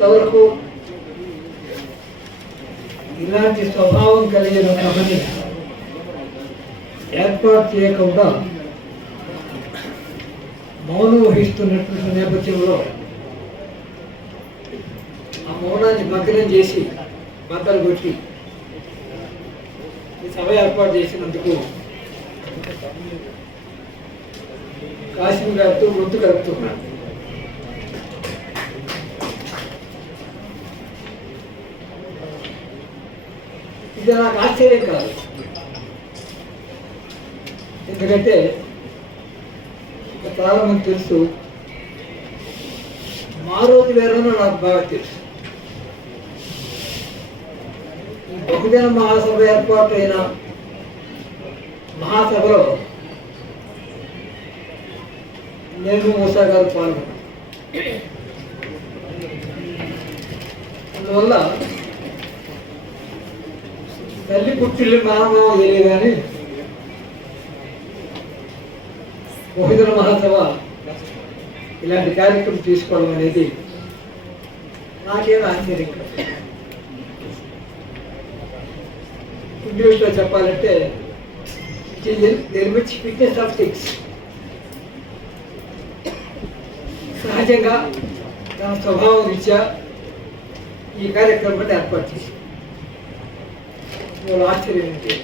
ఇంతవరకు ఇలాంటి స్వభావం కలిగిన కమని ఏర్పాటు చేయకుండా మౌనం వహిస్తున్నటువంటి నేపథ్యంలో ఆ మౌనాన్ని భగ్నం చేసి బద్దలు కొట్టి ఈ సభ ఏర్పాటు చేసినందుకు కాశీం గారితో గొంతు కలుపుతున్నాను ఇది నాకు ఆశ్చర్యం కాదు. ఎందుకంటే చాలా మంది తెలుసు మా రోజు వేరేనో నాకు బాగా తెలుసు. ఈ బహుజన మహాసభ ఏర్పాటు అయిన మహాసభలో నేను మూసా గారు పాల్గొన్నాను. అందువల్ల తల్లి పుట్టిల్లు మానవ తెలియ కానీ మహిళల మహాసభ ఇలాంటి కార్యక్రమం తీసుకోవడం అనేది నాకేదో ఆశ్చర్యం ఇంగ్లీష్లో చెప్పాలంటే దేని విచ్ ఫిట్నెస్ ఆఫ్ థింగ్స్ సహజంగా తన స్వభావం రీత్యా ఈ కార్యక్రమం ఏర్పాటు చేసి వాళ్ళు ఆశ్చర్యం ఏంటి?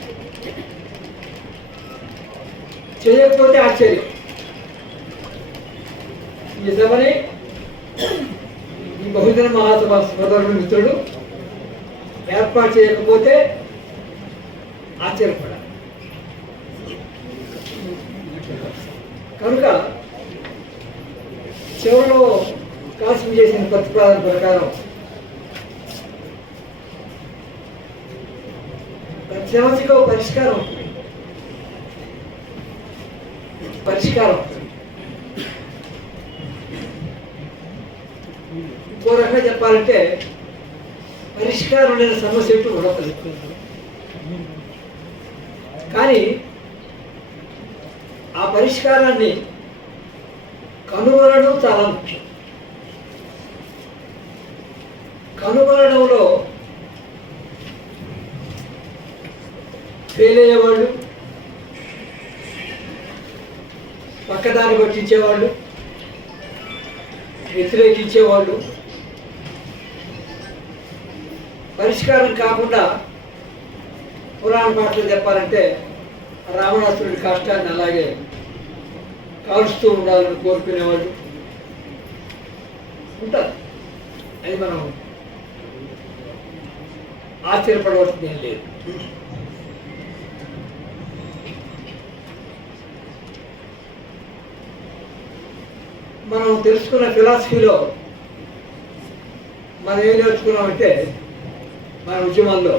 చేయకపోతే ఆశ్చర్యం. ఈ సభని ఈ బహుజన మహాసభ సోదరుడు మిత్రుడు ఏర్పాటు చేయకపోతే ఆశ్చర్యపడాలి. కనుక చివరిలో కాశీ చేసిన ప్రతిపాదన ప్రకారం సమస్యకు పరిష్కారం ఉంటుంది. పరిష్కారం ఉంటుంది. ఇంకో రకంగా చెప్పాలంటే పరిష్కారం లేని సమస్య ఏంటో ఉండదు కానీ ఆ పరిష్కారాన్ని కనుగొనడం చాలా ముఖ్యం కనుగొనడంలో ఫెయిల్ అయ్యేవాళ్ళు పక్కదారి పట్టించేవాళ్ళు? వ్యతిరేకించేవాళ్ళు? పరిష్కారం కాకుండా పురాణ పాటలు చెప్పాలంటే రావణాసురుడి కష్టాన్ని అలాగే కాలుస్తూ ఉండాలని కోరుకునేవాళ్ళు ఉంటారు. అది మనం ఆశ్చర్యపడవలసింది ఏం లేదు. మనం తెలుసుకున్న ఫిలాసఫీలో మనం ఏం నేర్చుకున్నామంటే మన ఉద్యమంలో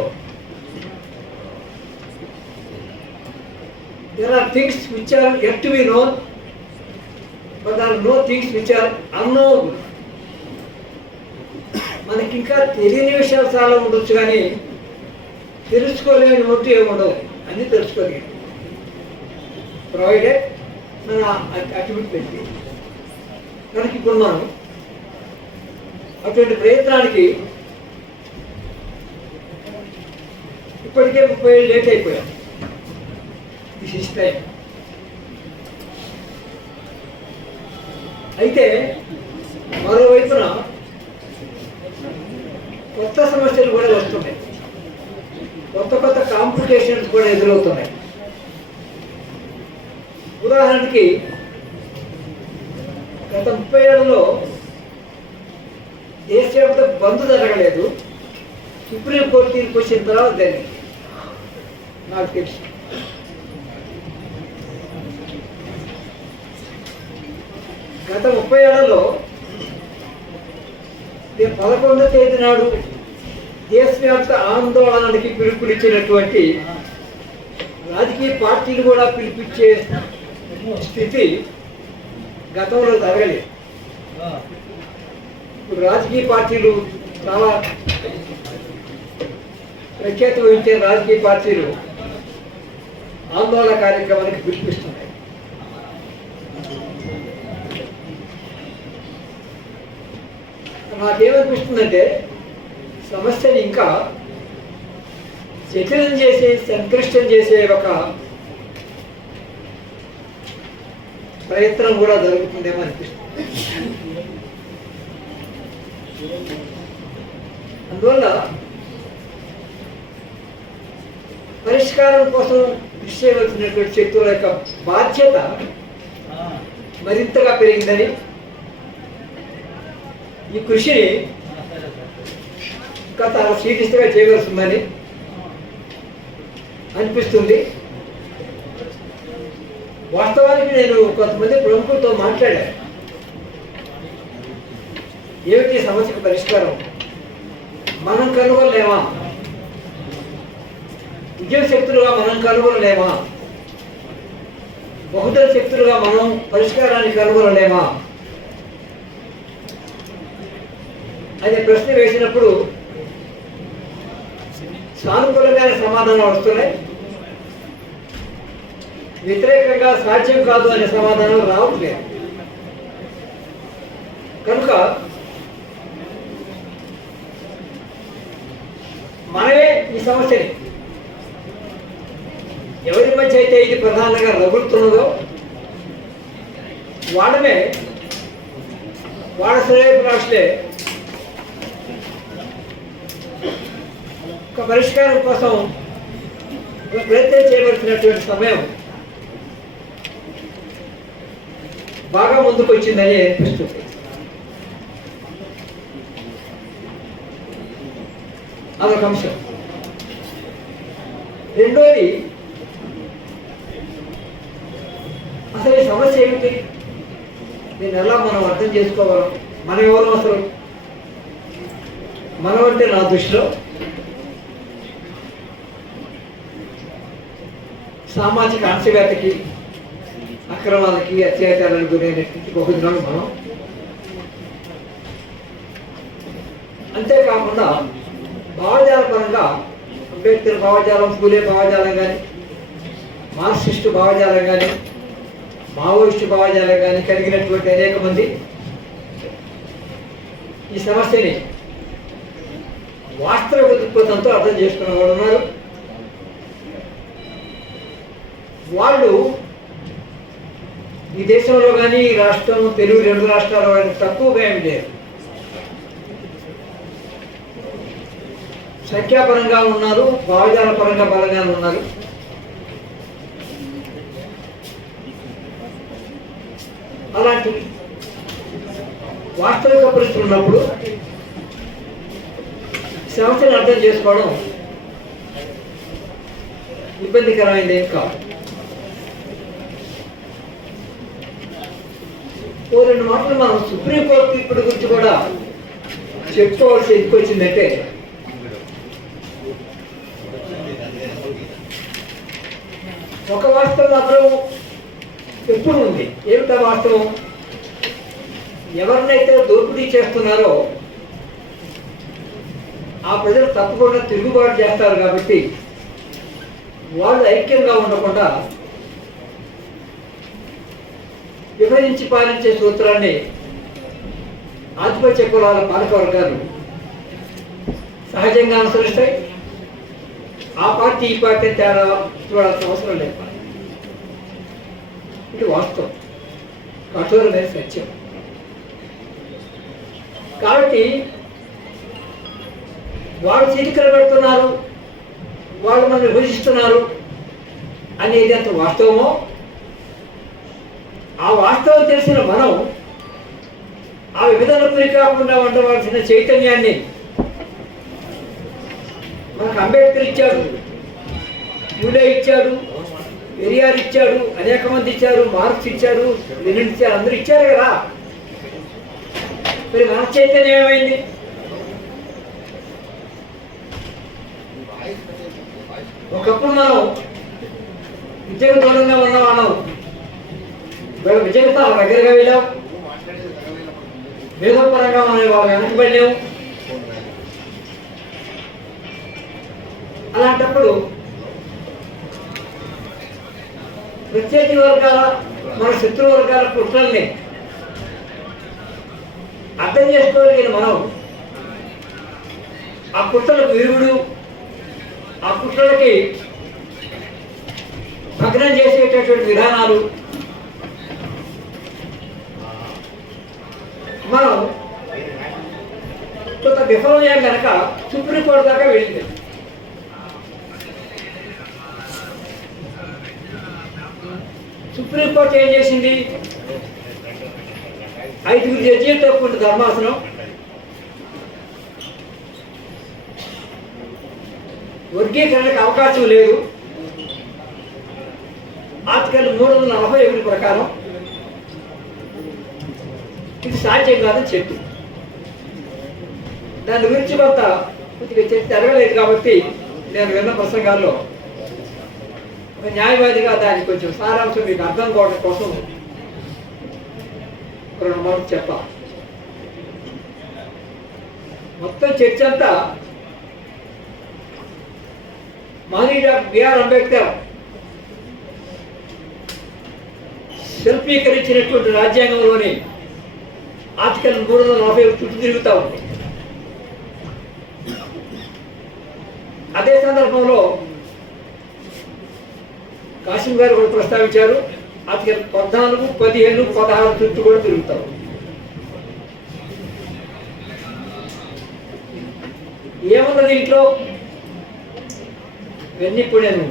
there are things which are yet to be known, but there are no things which are unknown. మనకి ఇంకా తెలియని విషయాలు చాలా ఉండొచ్చు కానీ తెలుసుకోలేని ఒట్టు ఏమి ఉండవు అన్నీ తెలుసుకోలేదు ప్రొవైడెడ్ మన అటువంటి పెట్టి మనకి ఇప్పుడు మనం అటువంటి ప్రయత్నానికి ఇప్పటికే ముప్పై ఏళ్ళు లేట్ అయిపోయాం దిస్ ఇస్ టైం అయితే మరోవైపున కొత్త సమస్యలు కూడా వస్తున్నాయి. కొత్త కొత్త కాంప్లికేషన్స్ కూడా ఎదురవుతున్నాయి. ఉదాహరణకి గత ముప్పై ఏళ్ళలో దేశవ్యాప్త బంద్ జరగలేదు. సుప్రీంకోర్టు తీర్పు వచ్చిన తర్వాత దాన్ని నాకు తెలుసు. గత ముప్పై ఏళ్ళలో నేను పదకొండో తేదీ నాడు దేశవ్యాప్త ఆందోళనకి పిలుపునిచ్చినటువంటి రాజకీయ పార్టీలు కూడా పిలిపించే స్థితి గతంలో జరగలేదు ఇప్పుడు రాజకీయ పార్టీలు చాలా ప్రఖ్యాత వహించే రాజకీయ పార్టీలు ఆందోళన కార్యక్రమానికి పిలిపిస్తున్నాయి. నాకేమనిపిస్తుందంటే సమస్యని ఇంకా జటిలం చేసే సంక్లిష్టం చేసే ఒక ప్రయత్నం కూడా జరుగుతుందేమో అనిపిస్తుంది. అందువల్ల పరిష్కారం కోసం కృషి చేయవలసినటువంటి శక్తుల యొక్క బాధ్యత మరింతగా పెరిగిందని ఈ కృషిని ఇంకా చాలా సీరియస్గా చేయవలసిందని అనిపిస్తుంది. వాస్తవానికి నేను కొంతమంది ప్రముఖులతో మాట్లాడాను. ఏమిటి సమస్యకు పరిష్కారం? మనం కనుగొనలేమా? విజయ శక్తులుగా మనం కనుగొనలేమా? బహుదల శక్తులుగా మనం పరిష్కారాన్ని కనుగొనలేమా? అనే ప్రశ్న వేసినప్పుడు సానుకూలమైన సమాధానం వస్తున్నాయి. వ్యతిరేకంగా సాధ్యం కాదు అనే సమాధానం రావట్లేదు. కనుక మనమే ఈ సమస్యని ఎవరి మధ్య అయితే ఇది ప్రధానంగా రగులుతున్నదో వాడమే వాడ శ్రేయభిలాషులే ఒక పరిష్కారం కోసం ప్రయత్నం చేయవలసినటువంటి సమయం బాగా ముందుకు వచ్చిందని అనిపిస్తుంది అదొక అంశం. రెండోది అసలు ఈ సమస్య ఏమిటి? దీన్ని ఎలా మనం అర్థం చేసుకోవాలి మనం ఎవరు అసలు? మనం అంటే నా దృష్టిలో సామాజిక అణచివేతకి అక్రమాలకి అత్యాచారాలకు గురైనటువంటి బహుజనాలు మనం అంతేకాకుండా భావజాల పరంగా అంబేద్కర్ భావజాలం పూలే భావజాలం కానీ మార్క్సిస్టు భావజాలం కానీ మావోయిస్టు భావజాలం కానీ కలిగినటువంటి అనేక మంది ఈ సమస్యని వాస్తవ దృక్పథంతో అర్థం చేసుకున్న వాళ్ళు ఉన్నారు. వాళ్ళు ఈ దేశంలో కానీ ఈ రాష్ట్రం తెలుగు రెండు రాష్ట్రాల్లో కానీ తక్కువగా ఏమి లేదు. సంఖ్యాపరంగా ఉన్నారు భావజాల పరంగా బలంగా ఉన్నారు. అలాంటి వాస్తవిక పరిస్థితులు ఉన్నప్పుడు సమస్యను అర్థం చేసుకోవడం ఇబ్బందికరమైనది ఏం కాదు. ఓ రెండు మాటలు మనం సుప్రీంకోర్టు ఇప్పటి గురించి కూడా చెప్పుకోవాల్సి ఎందుకు వచ్చిందంటే ఒక వాస్తవం మాత్రం ఎప్పుడు ఉంది? ఏమిటా వాస్తవం? ఎవరినైతే దోపిడీ చేస్తున్నారో ఆ ప్రజలు తప్పకుండా తిరుగుబాటు చేస్తారు కాబట్టి వాళ్ళు ఐక్యంగా ఉండకుండా విభజించి పాలించే సూత్రాన్ని ఆధిపత్య కులాల పాలకవర్గాలు సహజంగా అనుసరిస్తాయి. ఆ పార్టీ ఈ పార్టీ తేడా చూడాల్సిన అవసరం లేదు. ఇది వాస్తవం. కఠోరమైన సత్యం. కాబట్టి వాళ్ళు చీలికలు పెడుతున్నారు వాళ్ళు మనల్ని విభజిస్తున్నారు అనేది అంత వాస్తవమో ఆ వాస్తవం తెలిసిన మనం ఆ విభజన గురి కాకుండా ఉండవలసిన చైతన్యాన్ని మనకు అంబేద్కర్ ఇచ్చాడు పూలే ఇచ్చాడు పెరియార్ ఇచ్చాడు అనేక మంది ఇచ్చారు మార్క్స్ ఇచ్చారు లెనిన్ ఇచ్చారు అందరూ ఇచ్చారు కదా. మరి మన చైతన్యం ఏమైంది? ఒకప్పుడు మనం విద్యకు దూరంగా ఉన్నవాళ్ళం. వాళ్ళం ఇవాళ దగ్గరగా వెళ్ళాం. మేధోపరంగా మనం వాళ్ళు వెళ్ళాము అలాంటప్పుడు ప్రత్యేక వర్గాల మన శత్రు వర్గాల కుట్రల్ని అర్థం చేసుకోగలిగిన మనం ఆ కుట్రలకు విరుగుడు ఆ కుట్రలకి భగ్నం చేసేటటువంటి విధానాలు మనం కొంత విఫలమయ్యాం కనుక సుప్రీంకోర్టు దాకా వెళ్ళింది. సుప్రీంకోర్టు ఏం చేసింది? ఐదుగురు జడ్జీలతో కూడిన ధర్మాసనం. వర్గీకరణకు అవకాశం లేదు. ఆర్టికల్ మూడు వందల నలభై ఒకటి ప్రకారం ఇది సాధ్యం కాదు చెట్టు దాని గురించి కొంత కొద్దిగా చెట్టు జరగలేదు కాబట్టి నేను విన్న ప్రసంగాల్లో ఒక న్యాయవాదిగా దానికి కొంచెం సారాంశం మీకు అర్థం కావడం కోసం రెండు మాటలు చెప్పా. మొత్తం చర్చ అంతా మహనీయ బిఆర్ అంబేద్కర్ శిల్పీకరించినటువంటి రాజ్యాంగంలోని ఆర్టికల్ మూడు వందల నలభై ఒకటి చుట్టూ తిరుగుతూ ఉంది. అదే సందర్భంలో కాశీం గారు కూడా ప్రస్తావించారు ఆర్టికల్ పద్నాలుగు పదిహేను పదహారు చుట్టూ కూడా తిరుగుతాం ఏమున్నది ఇంట్లో ఇవన్నీ ఇప్పుడు నేను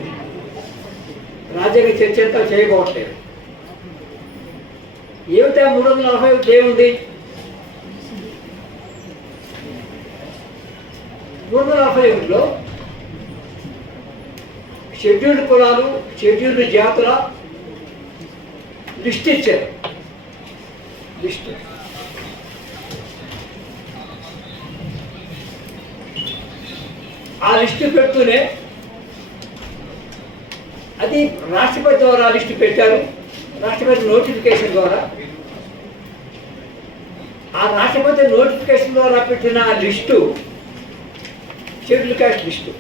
రాజ్యాంగ చర్చ అంతా చేయబోట్లేదు ఏమిటా మూడు వందల నలభై ఏముంది? మూడు వందల నలభై ఒకటిలో షెడ్యూల్డ్ కులాలు షెడ్యూల్డ్ జాతుల లిస్ట్ ఇచ్చారు. లిస్ట్. ఆ లిస్ట్ పెడుతూనే అది రాష్ట్రపతి ద్వారా లిస్ట్ పెట్టారు. రాష్ట్రపతి నోటిఫికేషన్ ద్వారా. ఆ రాష్ట్రపతి నోటిఫికేషన్ ద్వారా పెట్టిన ఆ list schedule caste list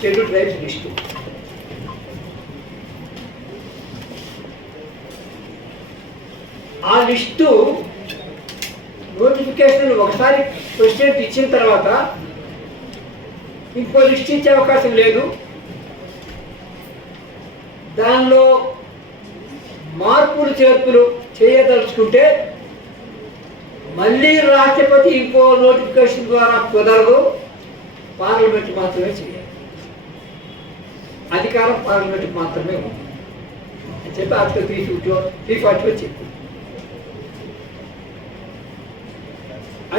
schedule tribes list ఆ లిస్టు నోటిఫికేషన్ ఒకసారి ప్రెసిడెంట్ ఇచ్చిన తర్వాత ఇంకో లిస్ట్ ఇచ్చే అవకాశం లేదు. దానిలో మార్పులు చేర్పులు చేయదలుచుకుంటే మళ్ళీ రాష్ట్రపతి ఇంకో నోటిఫికేషన్ ద్వారా కుదరదు. పార్లమెంట్ మాత్రమే చేయాలి. అధికారం పార్లమెంట్ మాత్రమే ఉంది. అని చెప్పి article three fifty three forty చెప్పి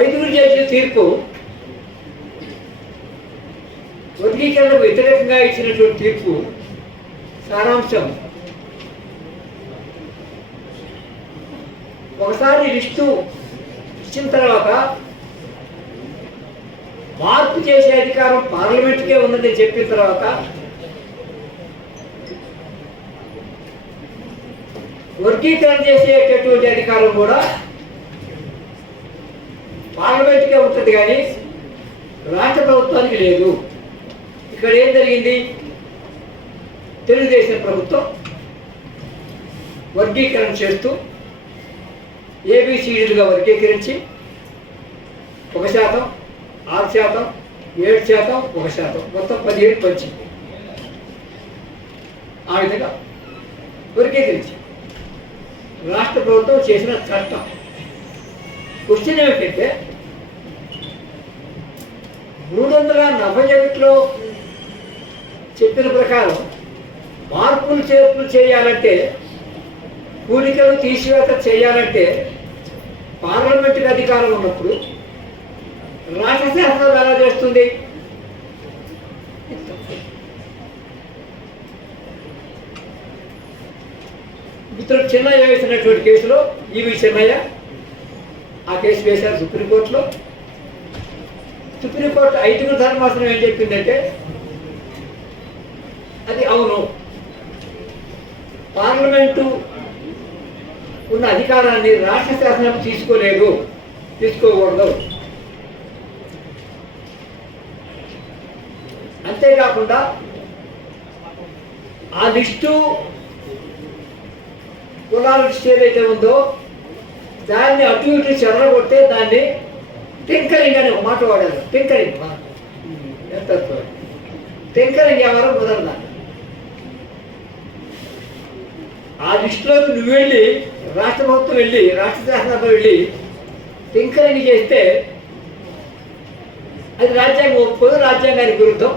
ఐదుగురు చేసిన తీర్పు వర్గీకరణకు వ్యతిరేకంగా ఇచ్చినటువంటి తీర్పు సారాంశం. ఒకసారి లిస్టు ఇచ్చిన తర్వాత మార్పు చేసే అధికారం పార్లమెంట్కే ఉన్నదని చెప్పిన తర్వాత వర్గీకరణ చేసేటటువంటి అధికారం కూడా పార్లమెంట్కే ఉంటుంది కానీ రాష్ట్ర ప్రభుత్వానికి లేదు. ఇక్కడ ఏం జరిగింది? తెలుగుదేశం ప్రభుత్వం వర్గీకరణ చేస్తూ ఏబిసిడీలుగా వర్గీకరించి ఒక శాతం ఆరు శాతం ఏడు శాతం ఒక శాతం. మొత్తం పదిహేడు వచ్చింది ఆ విధంగా వర్గీకరించి. రాష్ట్ర ప్రభుత్వం చేసిన చట్టం. క్వశ్చన్ ఏమిటంటే మూడు వందల నలభై ఒకటిలో చెప్పిన ప్రకారం మార్పులు చేర్పులు చేయాలంటే కూలికలు తీసివేత చేయాలంటే పార్లమెంటుకి అధికారం ఉన్నప్పుడు రాష్ట్ర శాసనం ఎలా చేస్తుంది? మిత్రుడు చిన్నయ్య వేసినటువంటి కేసులో ఈవి చిన్నయ్య ఆ కేసు వేశారు సుప్రీంకోర్టులో. సుప్రీంకోర్టు ఐదుగురు ధర్మాసనం ఏం చెప్పిందంటే అది అవును. పార్లమెంటు ఉన్న అధికారాన్ని రాష్ట్ర శాసనం తీసుకోలేదు తీసుకోకూడదు. అంతేకాకుండా ఆ లిస్టు కులాల లిస్ట్ ఏదైతే ఉందో దాన్ని అటు ఇటు చెదరగొట్టే దాన్ని టింకరింగ్ అని ఒక మాట వాడారు. టింకరింగ్. ఎంత టింకరింగ్ ఎవరో కుదరదా. ఆ లిస్టులోకి నువ్వు వెళ్ళి రాష్ట్ర ప్రభుత్వం వెళ్ళి రాష్ట్ర శాసనసభ వెళ్ళి టింకరింగ్ చేస్తే అది రాజ్యాంగం ఒప్పుకోదు రాజ్యాంగానికి విరుద్ధం.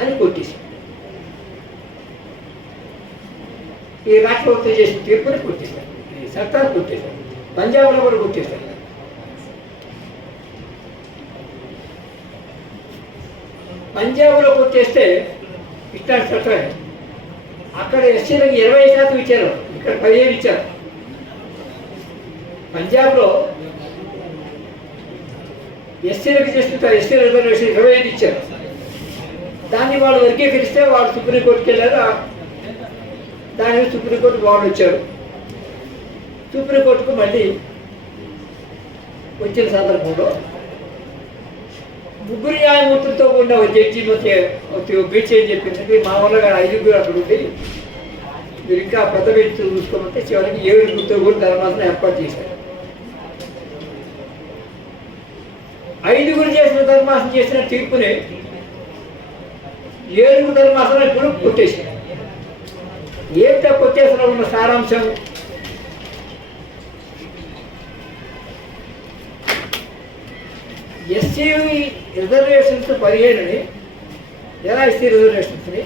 అని కొట్టేశాడు. ఈ రాష్ట్ర చేసిన తీర్పుని కొట్టేశారు ఈ చట్టాన్ని కొట్టేశారు పంజాబ్లో కూడా కొట్టేశాడు పంజాబ్లో కొట్టేస్తే ఇట్లాంటి చట్టమే అక్కడ ఎస్సీలకు ఇరవై శాతం ఇచ్చారు. ఇక్కడ పదిహేను ఇచ్చారు. పంజాబ్లో ఎస్సీలకు చేస్తున్న ఎస్సీ రిజర్వేషన్ ఇరవై ఐదు ఇచ్చారు. దాన్ని వాళ్ళు వర్గీకరిస్తే వాళ్ళు సుప్రీంకోర్టుకి వెళ్ళారు దాని మీద సుప్రీంకోర్టు వాళ్ళు వచ్చారు సుప్రీంకోర్టుకు మళ్ళీ వచ్చిన సందర్భంలో ముగ్గురు న్యాయమూర్తులతో ఉన్న ఒక జడ్జి బీచ్ ఏం చెప్పింది మా వల్ల గారు ఐదుగురు అక్కడ ఉండి మీరు ఇంకా పెద్ద బెంచ్ చూసుకోమంటే చివరికి ఏడుగురితో కూడా ధర్మాసనం ఏర్పాటు చేశారు. ఐదుగురు చేసిన ధర్మాసనం చేసిన తీర్పుని ఏడు ధర్మాసనం ఇప్పుడు కొట్టేశారు ఏమిటో కొట్టేసిన ఉన్న సారాంశం? ఎస్సీ రిజర్వేషన్స్ పదిహేనుని ఎలా ఎస్సీ రిజర్వేషన్స్ని?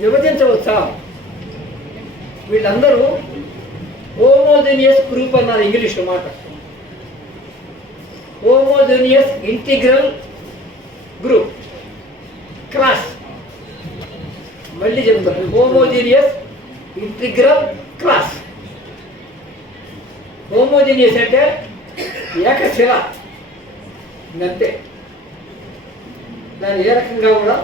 విభజించవచ్చా? వీళ్ళందరూ హోమోజీనియస్ గ్రూప్ అన్నారు ఇంగ్లీష్లో మాట. హోమోజీనియస్ ఇంటిగ్రల్ గ్రూప్ క్రాస్ మళ్ళీ చెప్తాను హోమోజీనియస్ ఇంటిగ్రల్ క్రాస్ హోమోజీనియస్ అంటే ఏకశిల. అంతే దాని ఏ రకంగా కూడా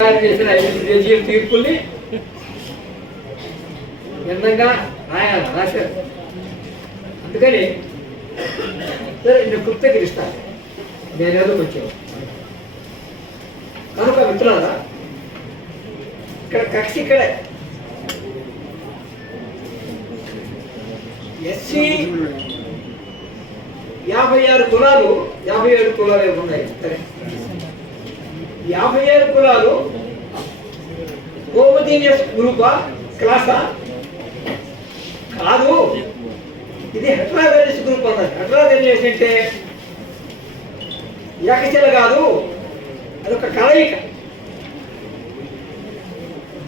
అదే చేసిన ఐదు జడ్జీల తీర్పుల్ని విన్నంగా రాయాలి రాశారు అందుకని సరే నేను కృతజ్ఞిస్తాను నేనేదో వచ్చాను. కనుక మిత్రులారా ఇక్కడ కక్ష ఇక్కడే. ఎస్సీ యాభై ఆరు కులాలు యాభై ఏడు కులాలు ఉన్నాయి. సరే. యాభై ఏడు కులాలు హోమోజీనియస్ గ్రూపా క్లాసా? కాదు. ఇది హెట్రాజనియస్ గ్రూప్ అన్నది. హెట్రాజనియస్ అంటే ఏకశిల కాదు అదొక కలయిక.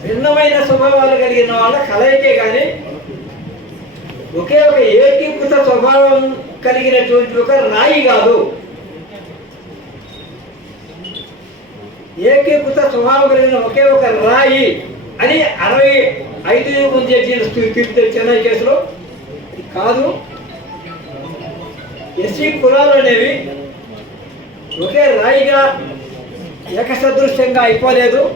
భిన్నమైన స్వభావాలు కలిగిన వాళ్ళ కలయికే కానీ ఒకే ఒక ఏకీకృత స్వభావం కలిగినటువంటి ఒక రాయి కాదు. ఏకీకృత స్వభావం కలిగిన ఒకే ఒక రాయి అని అరవై ఐదు ముందు జడ్జీలు తీర్పు చెన్నై కేసులో? కాదు. ఎస్సీ కులాలు అనేవి ఒకే రాయిగా ఏకసదృశ్యంగా అయిపోలేదు.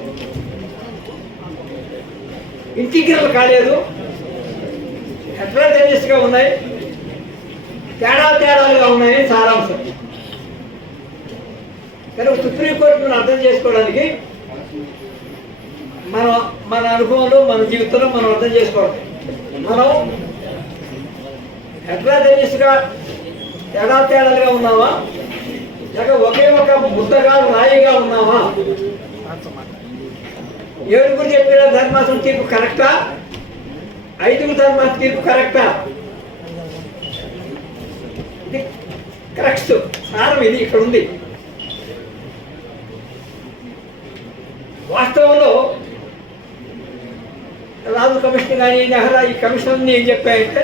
ఇంటిగ్రల్ కాలేదు. హెట్రోజెనియస్గా ఉన్నాయి. తేడా తేడాలుగా ఉన్నాయి సారాంశం. కనుక సుప్రీంకోర్టును అర్థం చేసుకోవడానికి మనం మన అనుభవంలో మన జీవితంలో మనం అర్థం చేసుకోవాలి. మనం హెట్రోజెనియస్గా తేడా తేడాలుగా ఉన్నావా? లేక ఒకే ఒక ముద్దగా రాయిగా ఉన్నావా? ఏడుగురు చెప్పిన ధర్మాసం తీర్పు కరెక్టా? ఐదుగురు ధర్మాసం తీర్పు కరెక్టా? ఇది కరెక్ట్ సారం ఇది ఇక్కడ ఉంది. వాస్తవంలో రాజు కమిషన్ కానీ నెహ్రా ఈ కమిషన్ ఏం చెప్పాయంటే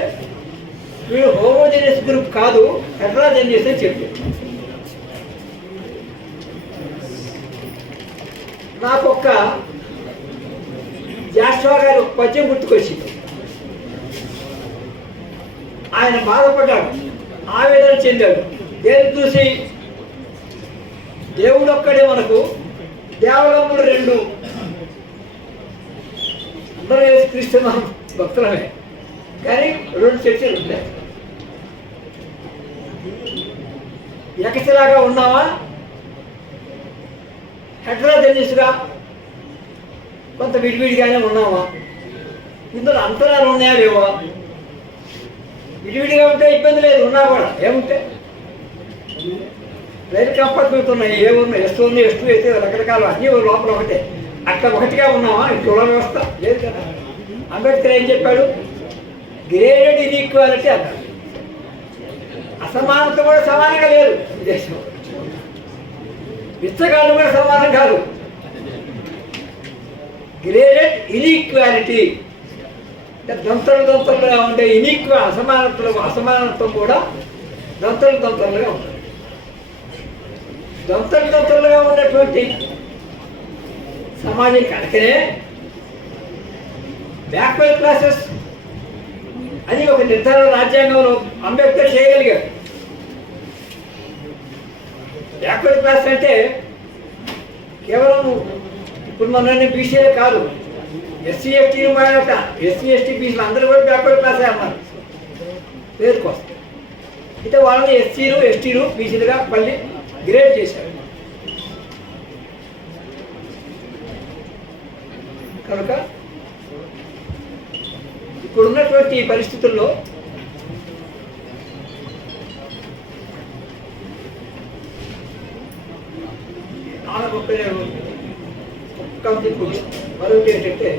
వీడు హోమోజీనియస్ గ్రూప్ కాదు హెట్రాజీనియస్ అని చెప్పి. నాకు ఒక్క జాస్వా గారి పద్యం గుర్తుకొచ్చింది ఆయన బాధపడ్డాడు ఆవేదన చెందాడు. దేని చూసి దేవుడు ఒక్కడే మనకు దేవలమ్ముడు రెండు అందరూ క్రీస్తు భక్తులమే. కానీ రెండు చర్చలు ఉంటాయి ఎకసిలాగా ఉన్నావా? హెట్రోజెనియస్గా కొంత విడివిడిగానే ఉన్నావా? ఇందులో అంతరాలు ఉన్నాయా లేవా? విడివిడిగా ఉంటే ఇబ్బంది లేదు ఉన్నా కూడా. ఏముంటే? రైలు కంపార్ట్మెంట్ ఉన్నాయి ఏమున్నాయి ఎస్ ఉన్నాయి ఎస్టు అయితే రకరకాల అన్నీ లోపల ఒకటే. అంత ఒకటిగా ఉన్నామా? ఈ కుల వ్యవస్థ. లేదు కదా. అంబేద్కర్ ఏం చెప్పాడు? గ్రేడెడ్ ఇన్ఈక్వాలిటీ అన్నాడు అసమానత కూడా సమానంగా లేదు దేశంలో బిచ్చగాళ్ళు కూడా సమానం కాదు. గ్రేడెడ్ ఇన్ఈక్వాలిటీ దంతలు దంతలుగా ఉండే ఇన్ఈక్వ అసమానతలు అసమానత్వం కూడా దంతలు దంతలుగా ఉంటుంది దంతలు దంతలుగా ఉన్నటువంటి సమాజానికి అడగలే బ్యాక్వర్డ్ క్లాసెస్ అది ఒక నిర్ధారణ రాజ్యాంగంలో అంబేద్కర్ చేయగలిగాడు. బ్యాక్వర్డ్ క్లాస్ అంటే కేవలం ఇప్పుడు మన బీసీఏ కాదు. ఎస్సీ ఎస్టీ మాట ఎస్సీ ఎస్టీ బీసీలు అందరూ కూడా బ్యాక్వర్డ్ క్లాసే అన్నారు. పేరుకోసం అయితే వాళ్ళని ఎస్సీలు ఎస్టీలు బీసీలుగా మళ్ళీ గ్రేడ్ చేశారు. కనుక ఇప్పుడున్నటువంటి ఈ పరిస్థితుల్లో మరొకటి ఏంటంటే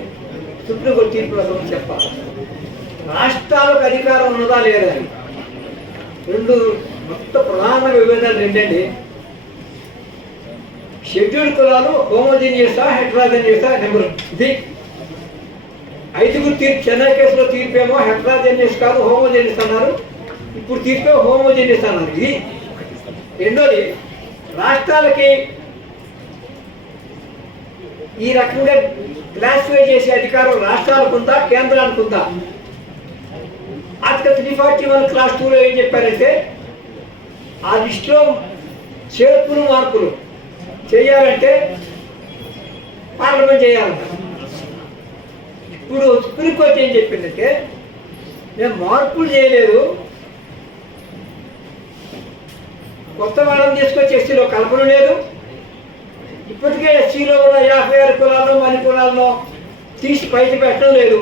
సుప్రీంకోర్టు తీర్పుల గురించి చెప్పాలి. రాష్ట్రాలకు అధికారం ఉన్నదా లేదా రెండు మొత్తం ప్రధాన విభేదాలు ఏంటంటే షెడ్యూల్ కులాలు హోమోజీనియసా హెట్రాజీనియసా నెంబర్. ఇది ఐదుగురు తీర్పు చెన్నై కేసులో తీర్పేమో హెట్రాజీనియస్ కాదు హోమోజీనియస్ అన్నారు. ఇప్పుడు తీర్పే హోమోజీనియస్ అన్నారు. ఇది రెండోది రాష్ట్రాలకి ఈ రకంగా క్లాసిఫై చేసే అధికారం రాష్ట్రాలకు ఉందా కేంద్రానికి ఉందా? Article three forty one clause టూలో ఏం చెప్పారంటే ఆ లిస్టులో చేర్పులు మార్పులు చేయాలంటే పార్లమెంట్ చేయాలంట ఇప్పుడు సుప్రీంకోర్టు ఏం చెప్పిందంటే మేము మార్పులు చేయలేదు కొత్త వాళ్ళని తీసుకొచ్చి ఎస్సీలో కలపడం లేదు. ఇప్పటికే ఎస్సీలో ఉన్న యాభై ఆరు కులాల్లో మరి కులాల్లో తీసి బయట పెట్టడం లేదు.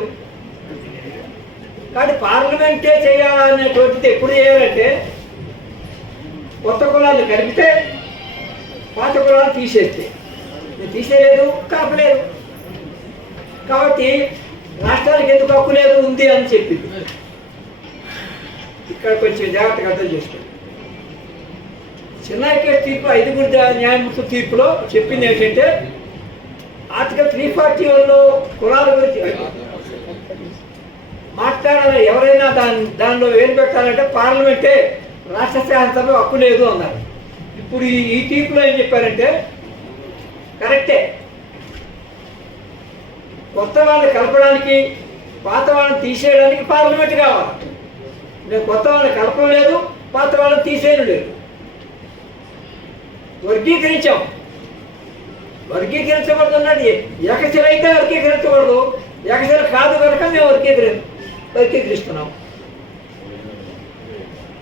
కానీ పార్లమెంటే చేయాలనేటువంటిది ఎప్పుడు చేయాలంటే కొత్త కులాలు కలిపితే పాత కులాలు తీసేస్తే. నేను తీసేయలేదు కాపలేదు. కాబట్టి రాష్ట్రానికి ఎందుకు హక్కు లేదు ఉంది అని చెప్పింది. ఇక్కడ కొంచెం జాగ్రత్తగా అర్థం చేసుకోండి. చిన్న కేసు తీర్పు ఐదుగురు న్యాయమూర్తుల తీర్పులో చెప్పింది ఏంటంటే ఆర్టికల్ త్రీ ఫార్టీ వన్లో కులాల గురించి మాట్లాడాలి ఎవరైనా దాని దానిలో ఏం పెట్టాలంటే పార్లమెంటే రాష్ట్ర శాసనసభ హక్కు లేదు అన్నారు. ఇప్పుడు ఈ తీర్పులో ఏం చెప్పారంటే కరెక్టే. కొత్త వాళ్ళని కలపడానికి పాత వాళ్ళని తీసేయడానికి పార్లమెంట్ కావాలి. నేను కొత్త వాళ్ళని కలపడం లేదు పాత వాళ్ళని తీసేయడం లేదు. వర్గీకరించాం. వర్గీకరించబడుతున్నది ఏకశిల అయితే వర్గీకరించకూడదు. ఏకశిల కాదు కనుక మేము వర్గీకరి వర్గీకరిస్తున్నాం.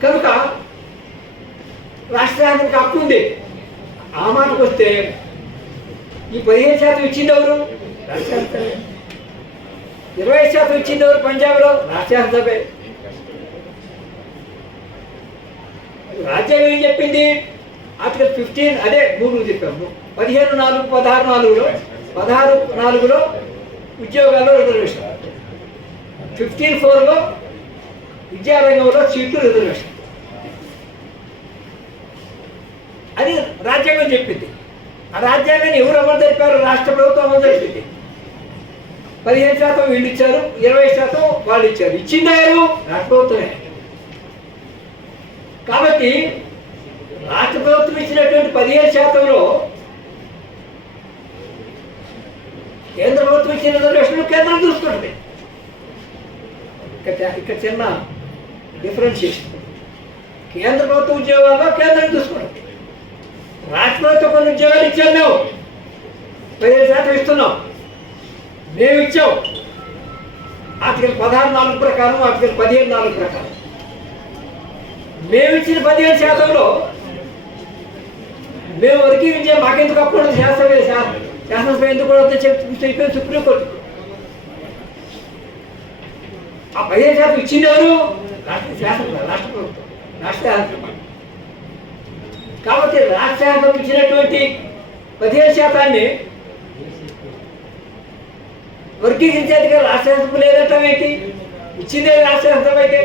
కనుక రాష్ట్రానికి హక్కు ఉంది. ఆ మాటకు వస్తే ఈ పదిహేను శాతం ఇచ్చింది ఎవరు? రాష్ట్రాంతమే ఇరవై శాతం ఇచ్చింది ఎవరు పంజాబ్లో? రాష్ట్రాంతమే రాజ్యాంగం ఏం చెప్పింది? ఆర్టికల్ ఫిఫ్టీన్ అదే మూడు చెప్పాము. పదిహేను నాలుగు పదహారు నాలుగులో పదహారు నాలుగులో ఉద్యోగాల్లో రిజర్వేషన్ ఫిఫ్టీన్ ఫోర్లో విద్యారంగంలో సీట్లు రిజర్వేషన్ అది రాజ్యాంగం చెప్పింది. ఆ రాజ్యాంగాన్ని ఎవరు అమలు జరిపారు? రాష్ట్ర ప్రభుత్వం అమలు జరిపింది. పదిహేను శాతం వీళ్ళు ఇచ్చారు ఇరవై శాతం వాళ్ళు ఇచ్చారు. ఇచ్చింది ఎవరు? రాష్ట్ర ప్రభుత్వమే. కాబట్టి రాష్ట్ర ప్రభుత్వం ఇచ్చినటువంటి పదిహేను శాతంలో కేంద్ర ప్రభుత్వం ఇచ్చిన రిజర్వేషన్ కేంద్రం చూసుకుంటుంది. ఇక్కడ ఇక్కడ చిన్న డిఫరెన్షియేషన్ కేంద్ర ప్రభుత్వ ఉద్యోగాల్లో కేంద్రం చూసుకుంటుంది. రాష్ట్ర కొన్ని ఉద్యోగాలు ఇచ్చాం మేము పదిహేను శాతం ఇస్తున్నాం మేము ఇచ్చాం ఆర్టికల్ పదహారు నాలుగు ప్రకారం ఆర్టికల్ పదిహేను నాలుగు ప్రకారం. మేము ఇచ్చిన పదిహేను శాతంలో మేము వర్గీకరించే మాకెందుకు అప్పుడు శాస్త్రమే శాసనసభ ఎందుకు కూడా చెప్పి చెప్పారు సుప్రీంకోర్టు ఆ పదిహేను శాతం ఇచ్చింది ఎవరు? రాష్ట్ర శాసన రాష్ట్ర ప్రభుత్వం. రాష్ట్ర శాసనం కాబట్టి రాజ్యాంగం ఇచ్చినటువంటి పదిహేను శాతాన్ని వర్గీకరించేదిగా రాష్ట్ర శాసనం లేదటం ఏంటి? ఇచ్చిందే రాష్ట్ర అయితే.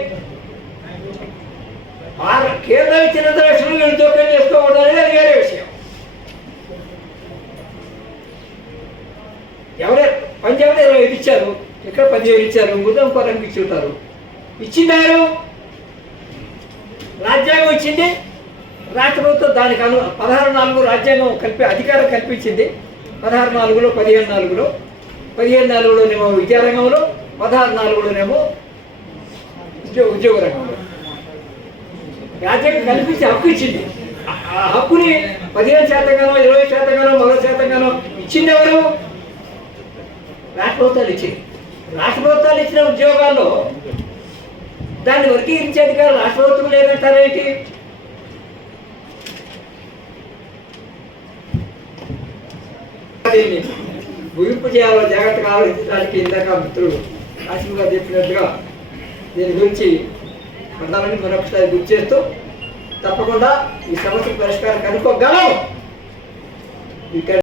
కేంద్రం ఇచ్చిన విషయంలో వీళ్ళు జోక్యం చేసుకోవడం అనేది అది వేరే విషయం. ఎవరే పంజాబ్ ఇరవై ఐదు ఇచ్చారు ఇక్కడ పదిహేను ఇచ్చారు ఉదయం కొరకు ఇచ్చి ఉంటారు ఇచ్చిందారు? రాజ్యాంగం ఇచ్చింది? రాష్ట్ర ప్రభుత్వం దానికి అను పదహారు నాలుగు రాజ్యాంగం కల్పి అధికారం కల్పించింది. పదహారు నాలుగులో పదిహేను నాలుగులో. పదిహేను నాలుగులోనేమో విద్యారంగంలో పదహారు నాలుగులోనేమో ఉద్యోగ ఉద్యోగ రంగంలో. రాజ్యాంగం కల్పించి హక్కు ఇచ్చింది. ఆ- హక్కుని పదిహేను శాతంగానో ఇరవై శాతంగానో మొదటి శాతంగానో ఇచ్చింది ఎవరు? రాష్ట్ర ప్రభుత్వాలు ఇచ్చింది. రాష్ట్ర ప్రభుత్వాలు ఇచ్చిన ఉద్యోగాల్లో దాన్ని వర్గీకరించే అధికారం రాష్ట్ర ప్రభుత్వం లేదంటారేంటి దీన్ని ముగింపు చేయాలో జాగ్రత్తగా ఆలోచించడానికి ఇందాక మిత్రులు కాశీ గారు చెప్పినట్టుగా దీని గురించి ప్రధానమంత్రి మరొకసారి గుర్తు చేస్తూ తప్పకుండా ఈ సమస్య పరిష్కారం కనుక్కోగలం. ఇక్కడ